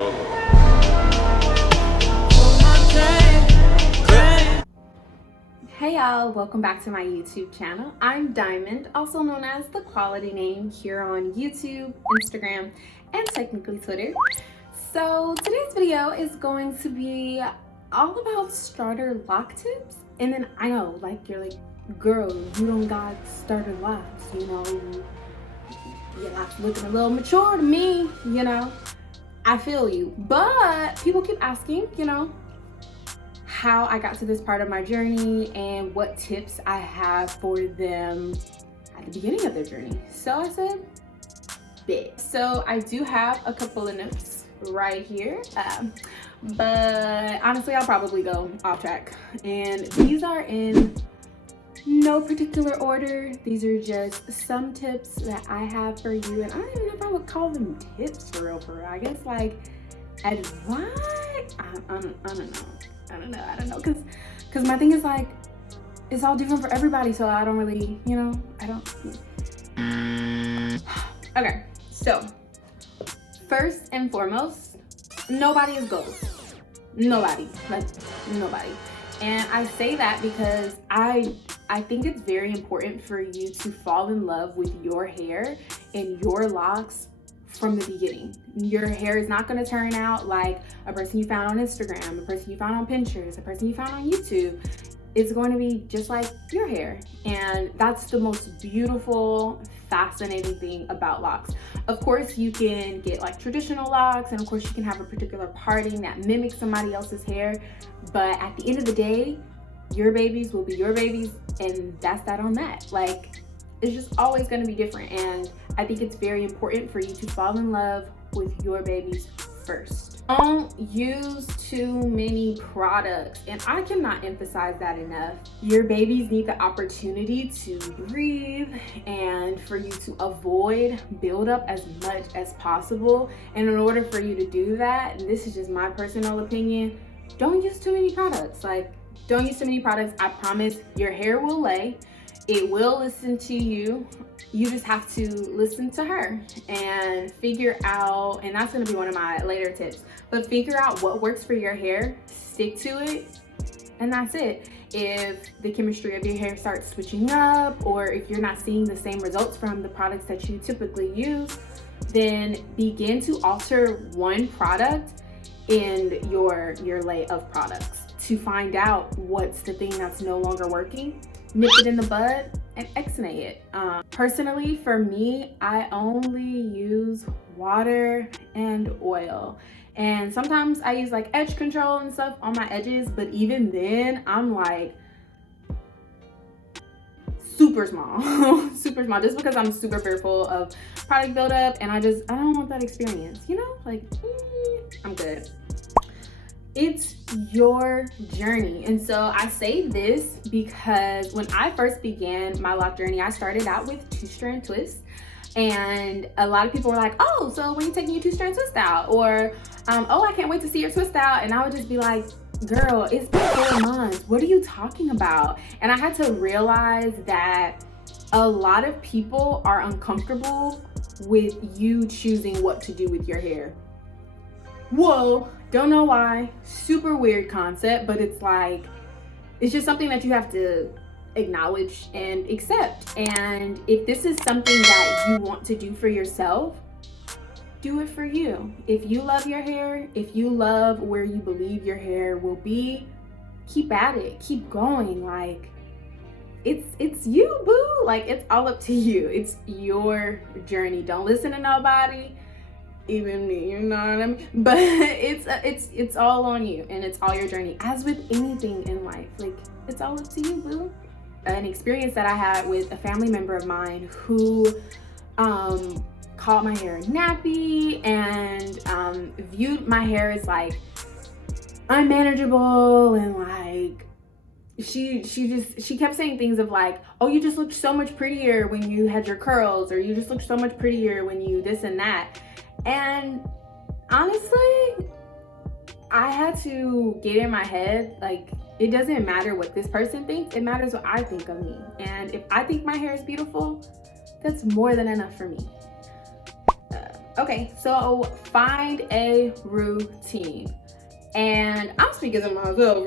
Hey y'all, welcome back to my YouTube channel. I'm Diamond, also known as The Quality Name, here on YouTube, Instagram, and technically Twitter. So today's video is going to be all about starter lock tips. And then I know, like, you're like, girl, you don't got starter locks, you know, your locks looking a little mature to me, you know. I feel you, but people keep asking, you know, how I got to this part of my journey and what tips I have for them at the beginning of their journey. So I said, bet. So I do have a couple of notes right here, but honestly, I'll probably go off track. And these are in no particular order. These are just some tips that I have for you. And I don't even know if I would call them tips for real. I guess like advice. I don't know. Cause my thing is like, it's all different for everybody. So I don't really, you know, Okay, so first and foremost, nobody is gold. Nobody. And I say that because I think it's very important for you to fall in love with your hair and your locks from the beginning. Your hair is not going to turn out like a person you found on Instagram, a person you found on Pinterest, a person you found on YouTube. It's going to be just like your hair. And that's the most beautiful, fascinating thing about locks. Of course, you can get like traditional locks, and of course you can have a particular parting that mimics somebody else's hair. But at the end of the day, your babies will be your babies, and that's that on that. Like, it's just always going to be different. And I think it's very important for you to fall in love with your babies first. Don't use too many products, and I cannot emphasize that enough. Your babies need the opportunity to breathe and for you to avoid buildup as much as possible. And in order for you to do that, and this is just my personal opinion, don't use too many products. Like, don't use too many products. I promise your hair will lay. It will listen to you. You just have to listen to her and figure out, and that's gonna be one of my later tips, but figure out what works for your hair, stick to it, and that's it. If the chemistry of your hair starts switching up, or if you're not seeing the same results from the products that you typically use, then begin to alter one product in your lay of products to find out what's the thing that's no longer working. Nip it in the bud and exonate it. Personally, for me, I only use water and oil. And sometimes I use like edge control and stuff on my edges, but even then I'm like super small, super small, just because I'm super fearful of product buildup, and I don't want that experience, you know, like I'm good. It's your journey. And so I say this because when I first began my lock journey, I started out with 2-strand twists. And a lot of people were like, oh, so when you taking your 2-strand twist out? Or, oh, I can't wait to see your twist out. And I would just be like, girl, it's been 4 months. What are you talking about? And I had to realize that a lot of people are uncomfortable with you choosing what to do with your hair. Whoa, don't know why, super weird concept, but it's like, it's just something that you have to acknowledge and accept. And if this is something that you want to do for yourself, do it for you. If you love your hair, if you love where you believe your hair will be, keep at it, keep going. Like, it's you, boo. Like, it's all up to you. It's your journey. Don't listen to nobody. Even me, you know what I mean? But it's all on you, and it's all your journey. As with anything in life, like, it's all up to you, boo. An experience that I had with a family member of mine who called my hair nappy and viewed my hair as like unmanageable, and like she kept saying things of like, oh, you just looked so much prettier when you had your curls, or you just looked so much prettier when you this and that. And honestly, I had to get in my head, like, it doesn't matter what this person thinks, it matters what I think of me. And if I think my hair is beautiful, that's more than enough for me. Okay, so find a routine. And I'm speaking to myself,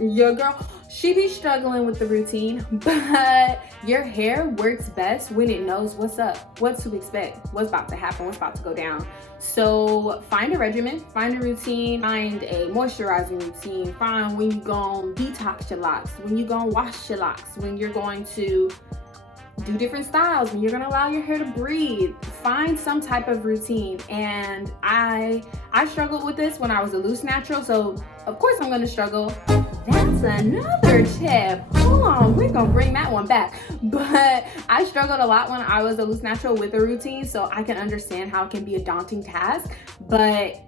your girl, she be struggling with the routine, but your hair works best when it knows what's up, what to expect, what's about to happen, what's about to go down. So find a regimen, find a routine, find a moisturizing routine, find when you're going to detox your locks, when you're going to wash your locks, when you're going to do different styles, when you're gonna allow your hair to breathe. Find some type of routine. And I struggled with this when I was a loose natural, so of course I'm gonna struggle. That's another tip. Hold on, we're gonna bring that one back. But I struggled a lot when I was a loose natural with a routine, so I can understand how it can be a daunting task, but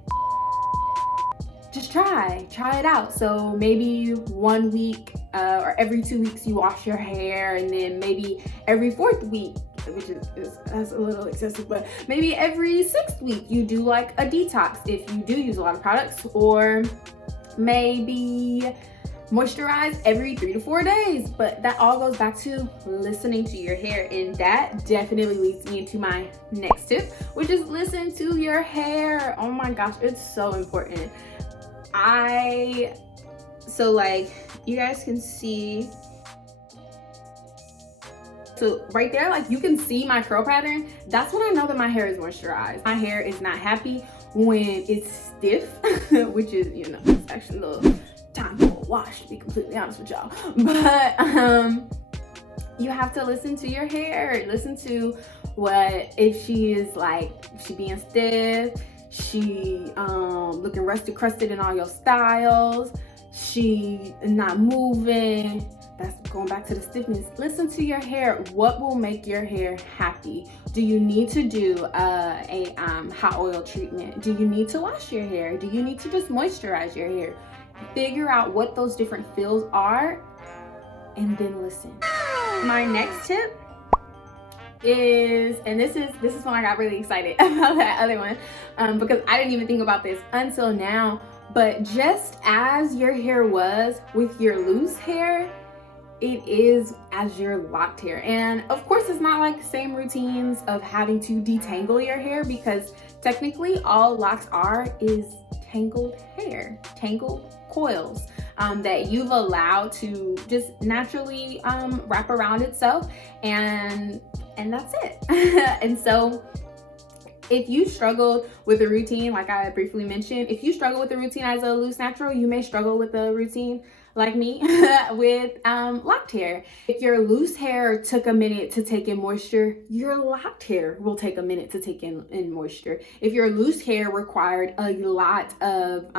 just try it out. So maybe 1 week or every 2 weeks you wash your hair, and then maybe every 4th week, which is that's a little excessive, but maybe every 6th week you do like a detox if you do use a lot of products, or maybe moisturize every 3 to 4 days. But that all goes back to listening to your hair, and that definitely leads me into my next tip, which is listen to your hair. Oh my gosh, it's so important. So like you guys can see, so right there, like you can see my curl pattern. That's when I know that my hair is moisturized. My hair is not happy when it's stiff, which is, you know, it's actually a little time for a wash, to be completely honest with y'all. But you have to listen to your hair. Listen to what, if she is like, she being stiff, she looking rusty crusted in all your styles, she not moving. That's going back to the stiffness. Listen to your hair. What will make your hair happy? Do you need to do a hot oil treatment? Do you need to wash your hair? Do you need to just moisturize your hair? Figure out what those different feels are, and then listen. My next tip is, and this is when I got really excited about that other one, because I didn't even think about this until now, but just as your hair was with your loose hair, it is as your locked hair. And of course, it's not like the same routines of having to detangle your hair, because technically all locks are is tangled hair, tangled coils that you've allowed to just naturally wrap around itself, and that's it. And so if you struggled with a routine, like I briefly mentioned, if you struggle with a routine as a loose natural, you may struggle with a routine like me with locked hair. If your loose hair took a minute to take in moisture, your locked hair will take a minute to take in moisture. If your loose hair required a lot of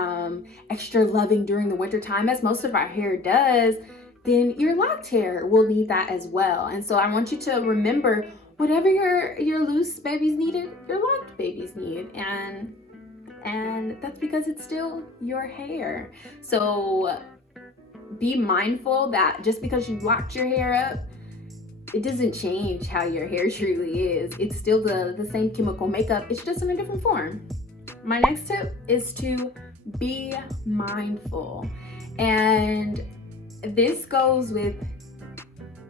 extra loving during the winter time, as most of our hair does, then your locked hair will need that as well. And so I want you to remember, whatever your loose babies needed, your locked babies need, and that's because it's still your hair. So be mindful that just because you locked your hair up, it doesn't change how your hair truly is. It's still the same chemical makeup, it's just in a different form. My next tip is to be mindful, and this goes with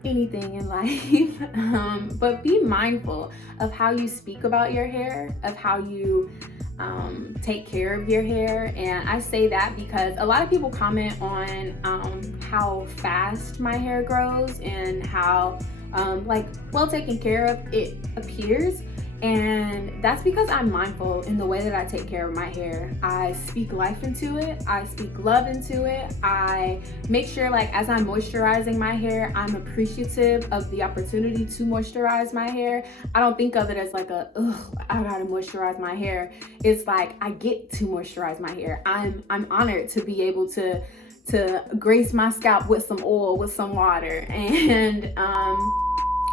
anything in life, but be mindful of how you speak about your hair, of how you take care of your hair. And I say that because a lot of people comment on how fast my hair grows and how like well taken care of it appears. And that's because I'm mindful in the way that I take care of my hair. I speak life into it. I speak love into it. I make sure, like, as I'm moisturizing my hair, I'm appreciative of the opportunity to moisturize my hair. I don't think of it as like I gotta moisturize my hair. It's like I get to moisturize my hair. I'm honored to be able to grace my scalp with some oil, with some water, and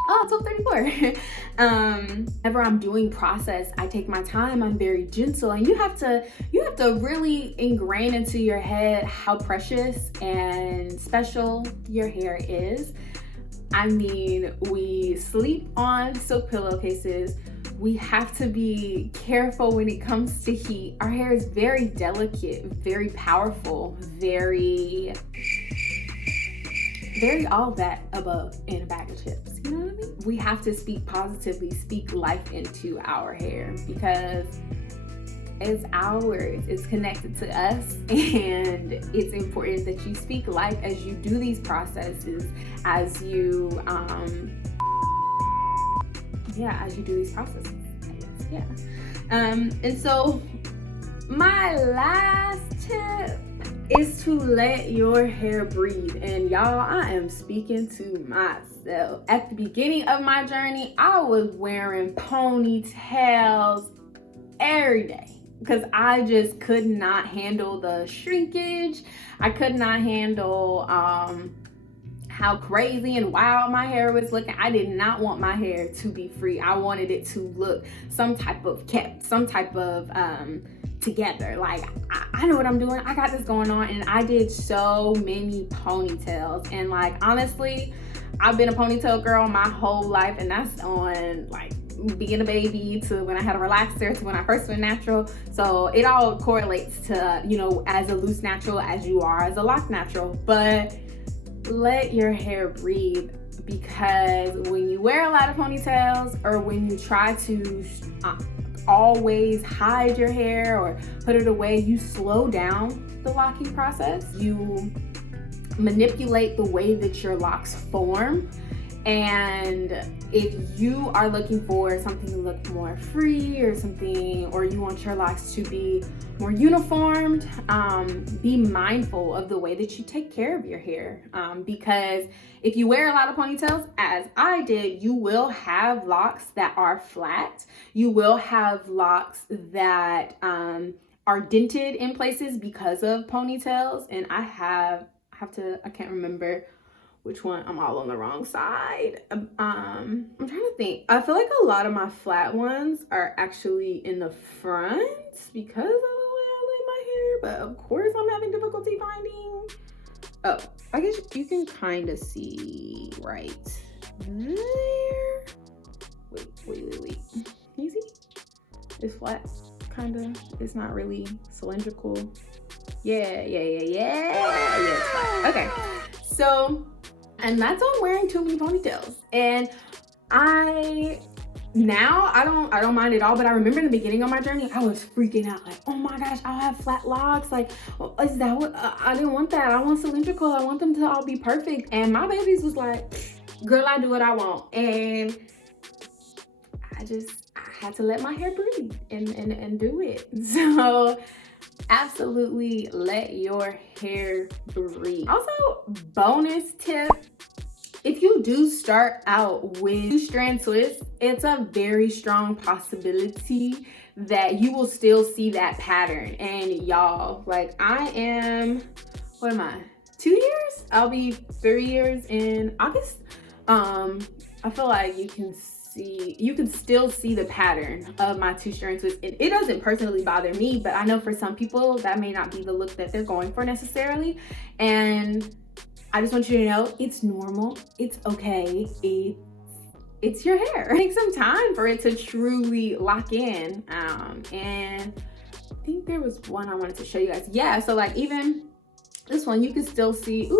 12:34. Whenever I'm doing process, I take my time. I'm very gentle, and you have to really ingrain into your head how precious and special your hair is. I mean, we sleep on silk pillowcases. We have to be careful when it comes to heat. Our hair is very delicate, very powerful, very very all that above in a bag of chips. You know what I mean? We have to speak positively, speak life into our hair, because it's ours, it's connected to us, and it's important that you speak life as you do these processes, as you as you do these processes. And so my last tip is to let your hair breathe. And y'all, I am speaking to myself. At the beginning of my journey, I was wearing ponytails every day because I just could not handle the shrinkage. I could not handle how crazy and wild my hair was looking. I did not want my hair to be free. I wanted it to look some type of kept, some type of together. Like, I know what I'm doing. I got this going on. And I did so many ponytails. And like, honestly, I've been a ponytail girl my whole life. And that's on like being a baby to when I had a relaxer to when I first went natural. So it all correlates to, you know, as a loose natural as you are as a lock natural. But let your hair breathe, because when you wear a lot of ponytails, or when you try to always hide your hair or put it away, you slow down the locking process. You manipulate the way that your locks form. And if you are looking for something to look more free or something, or you want your locks to be more uniformed, be mindful of the way that you take care of your hair. Because if you wear a lot of ponytails, as I did, you will have locks that are flat. You will have locks that are dented in places because of ponytails. And I can't remember which one. I'm all on the wrong side. I'm trying to think. I feel like a lot of my flat ones are actually in the front because of the way I lay my hair, but of course I'm having difficulty finding. Oh, I guess you can kind of see right there. Wait. Can you see? It's flat, kind of. It's not really cylindrical. Yeah. It's flat. Okay, so, and that's on wearing too many ponytails. And I don't mind at all, but I remember in the beginning of my journey, I was freaking out, like, oh my gosh, I'll have flat locks. Like, is that what, I didn't want that. I want cylindrical. I want them to all be perfect. And my babies was like, girl, I do what I want. And I had to let my hair breathe and do it. So absolutely let your hair breathe. Also, bonus tip, if you do start out with 2-strand twists, it's a very strong possibility that you will still see that pattern. And y'all, like, I am, what am I, 2 years? I'll be 3 years in August. I feel like you can still see the pattern of my 2-strand twist. And it doesn't personally bother me, but I know for some people that may not be the look that they're going for necessarily. And I just want you to know, it's normal, it's okay, it's your hair. Take some time for it to truly lock in. And I think there was one I wanted to show you guys. Yeah, so like even this one, you can still see,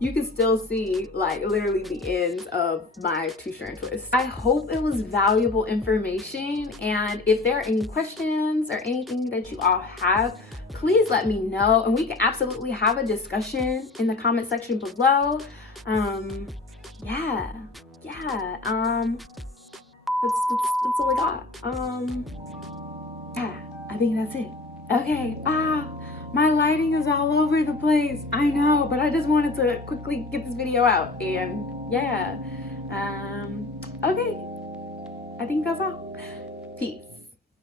you can still see like literally the ends of my 2-strand twist. I hope it was valuable information. And if there are any questions or anything that you all have, please let me know, and we can absolutely have a discussion in the comment section below. Yeah. That's all I got. Yeah, I think that's it. Okay. My lighting is all over the place. I know, but I just wanted to quickly get this video out. And yeah. Okay. I think that's all. Peace.